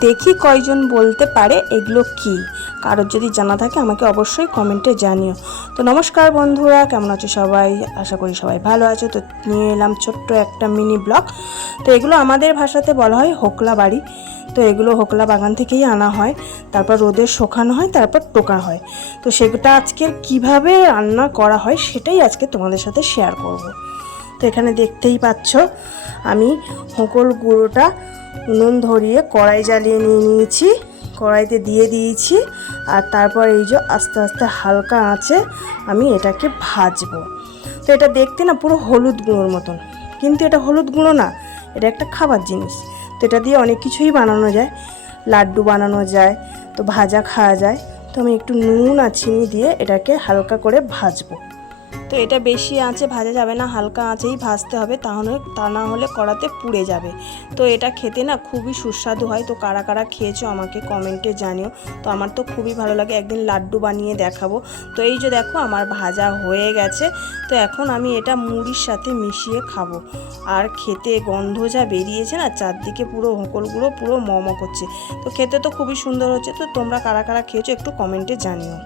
দেখি কয়জন বলতে পারে এগুলো কি। কারোর যদি জানা থাকে আমাকে অবশ্যই কমেন্টে জানিও। তো নমস্কার বন্ধুরা, কেমন আছো সবাই? আশা করি সবাই ভালো আছো। তো নিয়ে এলাম ছোট্ট একটা মিনি ব্লগ। তো এগুলো আমাদের ভাষাতে বলা হয় হোকলা বাড়ি। তো এগুলো হোকলা বাগান থেকেই আনা হয়, তারপর রোদে শুকানো হয়, তারপর টোকা হয়। তো সেটা আজকে কিভাবে রান্না করা হয় সেটাই আজকে তোমাদের সাথে শেয়ার করব। তো এখানে দেখতেই পাচ্ছ আমি হোকল গুঁড়োটা উনুন ধরিয়ে কড়াই জ্বালিয়ে নিয়েছি, কড়াইতে দিয়ে দিয়েছি। আর তারপর এই যে আস্তে আস্তে হালকা আঁচে আমি এটাকে ভাজবো। তো এটা দেখতে না পুরো হলুদ গুঁড়োর মতন, কিন্তু এটা হলুদ গুঁড়ো না, এটা একটা খাবার জিনিস। তো এটা দিয়ে অনেক কিছুই বানানো যায়, লাড্ডু বানানো যায়, তো ভাজা খাওয়া যায়। তো আমি একটু নুন আর চিনি দিয়ে এটাকে হালকা করে ভাজবো। তো এটা বেশি আঁচে ভাজা যাবে না, হালকা আঁচেই ভাজতে হবে, তা না হলে কড়াতে পুড়ে যাবে। তো এটা খেতে না খুবই সুস্বাদু হয়। তো কারা কারা খেয়েছো আমাকে কমেন্টে জানিও। তো আমার তো খুবই ভালো লাগে, একদিন লাড্ডু বানিয়ে দেখাবো। তো এই যে দেখো আমার ভাজা হয়ে গেছে। তো এখন আমি এটা মুড়ির সাথে মিশিয়ে খাবো। আর খেতে গন্ধ যা বেরিয়েছে না, চারদিকে পুরো হোকলগুলো পুরো মম করছে। তো খেতে তো খুবই সুন্দর হচ্ছে। তো তোমরা কারা কারা খেয়েছো একটু কমেন্টে জানিও।